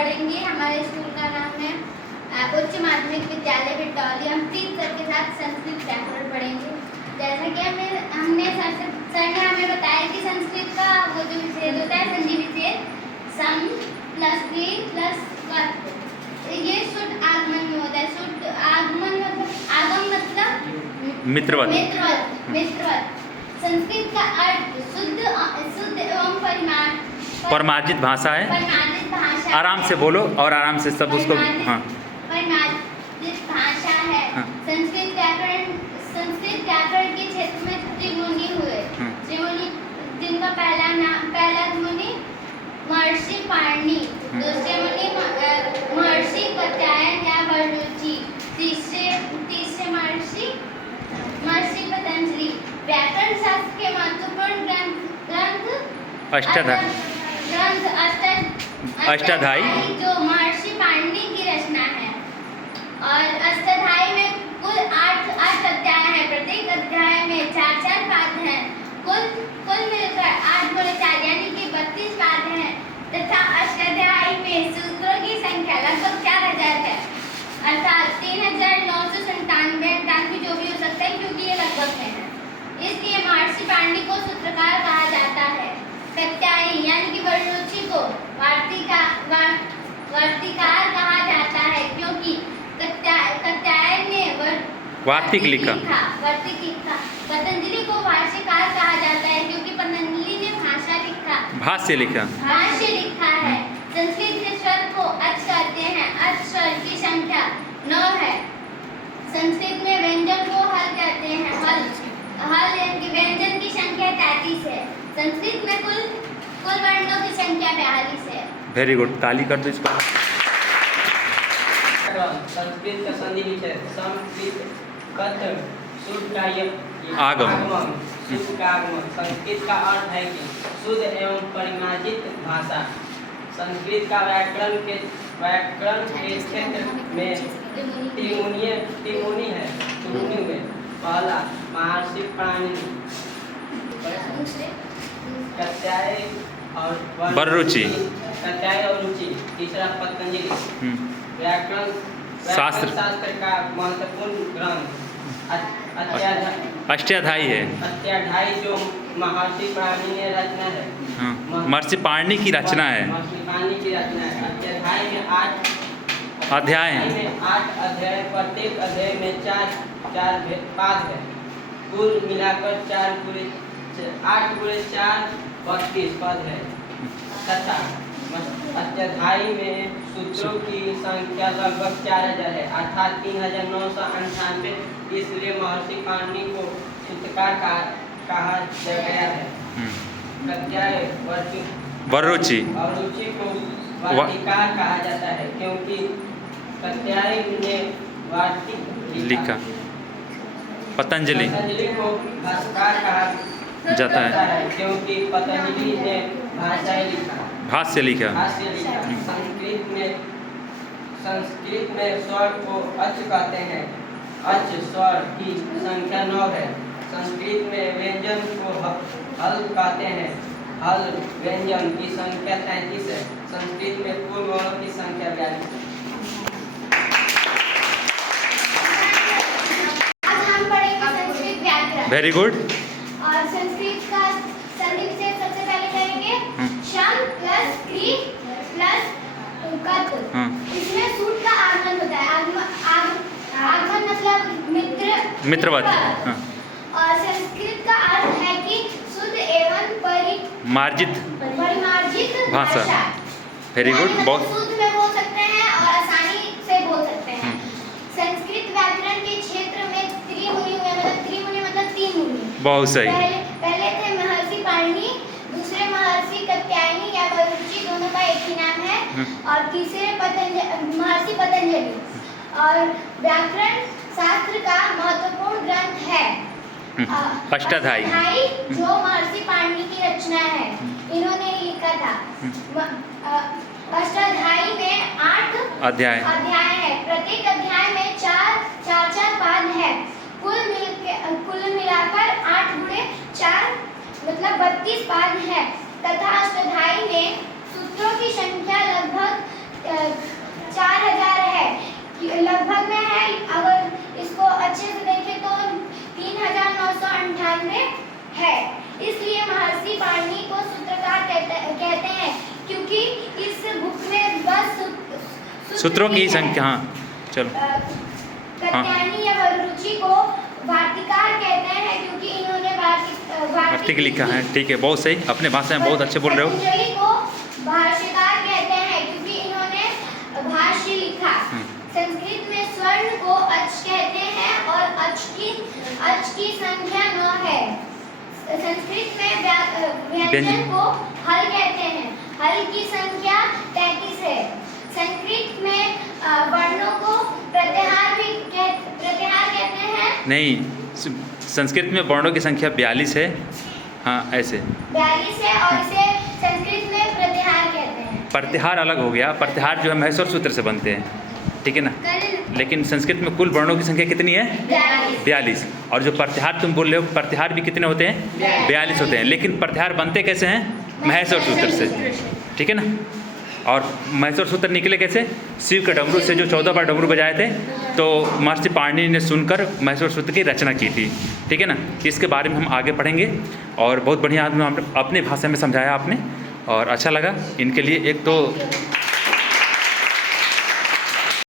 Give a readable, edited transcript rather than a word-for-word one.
पढ़ेंगे। हमारे स्कूल का नाम है उच्च माध्यमिक विद्यालय बिटौली। हम 3 सर के साथ संस्कृत व्याकरण पढ़ेंगे। जैसा कि हमने सर ने हमें बताया कि संस्कृत का वो जो विच्छेद होता है संधि विच्छेद सम प्लस क्री प्लस वत्, ये शुद्ध आगमन में होता है। शुद्ध आगमन मतलब आगम मतलब मित्रवत। संस्कृत का अर्थ शुद्ध एवं परमार्जित भाषा है। परिमार्जित भाषा आराम से बोलो और आराम से सब उसको। हाँ, परिमार्जित भाषा है। हाँ। संस्कृत व्याकरण के क्षेत्र में त्रिमुनि हुए। त्रिमुनि जिनका पहला मुनि महर्षि पाणिनि, दूसरे मुनि महर्षि कात्यायन या वररुचि, तीसरे महर्षि पतंजलि। व्याकरण शास्त्र के महत्वपूर्ण ग्रंथ अष्टाध्यायी जो महर्षि पाणिनि की रचना है। और अष्टाध्यायी में कुल 8 अध्याय हैं। प्रत्येक अध्याय में 4-4 पाद हैं। कुल मिलकर 8 × 4 यानी कि 32 पाद हैं तथा अष्टाध्यायी में सूत्रों की संख्या लगभग 4000 है, अर्थात 3997 जो भी हो सकता है, क्योंकि ये लगभग है। इसलिए महर्षि पाणिनि को सूत्रकार कहा जाता है। कात्यायनी यानी कि वररुचि को वार्तिकार कहा जाता है, क्योंकि कात्यायन ने वार्तिक लिखा। पतंजलि को भाष्यकार कहा जाता है, क्योंकि पतंजलि ने भाष्य लिखा है। संस्कृत के स्वर को अच कहते हैं। अच स्वर की संख्या 9 है। संस्कृत में व्यंजन को हल कहते हैं। हल यानी कि व्यंजन की संख्या 33 है। संस्कृत में कुल वर्णों की संख्या 42 है। वेरी गुड, ताली कर दो इसको। संस्कृत का संधि विच्छेद सम कृत कथ शुद्ध का आगम। शुद्ध का आगमन। संस्कृत का अर्थ है कि शुद्ध एवं परिमार्जित भाषा। संस्कृत का व्याकरण के क्षेत्र में त्रिमुनि है। त्रिमुनि में पहला महर्षि पाणिनि, कात्यायन और वररुचि, तीसरा पतंजलि। व्याकरण शास्त्र का महत्वपूर्ण ग्रंथ अष्टाध्यायी है। अष्टाध्यायी जो महर्षि पाणिनि ने रचना है। हाँ, महर्षि पाणिनि की रचना है। अष्टाध्यायी में 8 अध्याय हैं। 8 अध्याय, प्रत्येक अध्याय में 4 पाद है। कुल मिलाकर 8 × 4 32 पद है तथा अष्टाध्यायी में सूत्रों की संख्या लगभग 4000 है, अर्थात 3998। इसलिए महर्षि पाणिनि को सूत्रकार कहा गया है। कात्यायन वररुचि को वार्तिकार कहा जाता है, क्योंकि कात्यायन ने वार्तिक लिखा। पतंजलि को भाष्यकार कहा जाता है, क्योंकि पतंजलि ने भाष्य लिखा। संस्कृत में स्वर को अच कहते हैं। अच स्वर की संख्या 9 है। संस्कृत में व्यंजन को हल कहते हैं। हल व्यंजन की संख्या 33 है। संस्कृत में कुल वर्णों की संख्या 42 है। आज हम पढ़ेंगे संस्कृत व्याकरण। Very good. और संस्कृत का संधि विच्छेद सबसे पहले करेंगे। शम प्लस क्री प्लस कथ। इसमें सूट का आगमन होता है। आगमन मतलब मित्रवत। और संस्कृत का अर्थ है कि शुद्ध एवं परिमार्जित भाषा। वेरी गुड, बहुत शुद्ध में बोल सकते हैं और आसानी से बोल सकते हैं। संस्कृत व्याकरण के क्षेत्र में त्रिमुनि मतलब 3 मुनि। बहुत सही। पहले थे महर्षि पाणिनि, दूसरे महर्षि कात्यायनी या वररुचि, दोनों का एक ही नाम है, और तीसरे महर्षि पतंजलि। और व्याकरण शास्त्र का महत्वपूर्ण ग्रंथ है अष्टाध्यायी, जो महर्षि पाणिनि की रचना है। इन्होंने ही लिखा था। अष्टाध्यायी में 8 अध्याय है। प्रत्येक अध्याय में 4 पाद है। कुल मिलाकर 8 × 4 मतलब 32 पाद है तथा अष्टाध्यायी में सूत्रों की संख्या लगभग अच्छे से देखें तो 3998 है। इसलिए महर्षि पाणिनि को सूत्रकार कहते हैं, क्योंकि इस बुक में बस सूत्रों की संख्या, हाँ चलो, कात्यायनी या वरुचि को वार्तिकार कहते हैं, क्योंकि इन्होंने वार्तिक लिखा है। ठीक है, बहुत सही, अपने भाषा में बहुत अच्छे बोल रहे हो। पतंजलि को भाष्यकार कहते हैं, क्योंकि इन्होंने भाष्य लिखा। संस्कृत में स्वर्ण को अच कहते हैं और अच की संख्या 9 है। संस्कृत में व्यंजन को हल कहते हैं, हल की संख्या 33 है। संस्कृत में वर्णों को प्रत्याहार कहते हैं। नहीं, संस्कृत में वर्णों की संख्या 42 है। हाँ, ऐसे 42 है और इसे संस्कृत में प्रत्याहार कहते हैं। प्रत्याहार अलग हो गया, प्रत्याहार जो है महेश्वर सूत्र से बनते हैं, ठीक है ना। लेकिन संस्कृत में कुल वर्णों की संख्या कितनी है? 42। और जो प्रत्याहार तुम बोल रहे हो, प्रत्याहार भी कितने होते हैं? 42 होते हैं। लेकिन प्रत्याहार बनते कैसे हैं? महेश्वर सूत्र से, ठीक है ना। और महेश्वर सूत्र निकले कैसे? शिव के डमरू से जो 14 बार डमरू बजाए थे, तो महर्षि पाणिनि ने सुनकर महेश्वर सूत्र की रचना की थी, ठीक है ना। इसके बारे में हम आगे पढ़ेंगे और बहुत बढ़िया अपने भाषा में समझाया आपने और अच्छा लगा। इनके लिए एक तो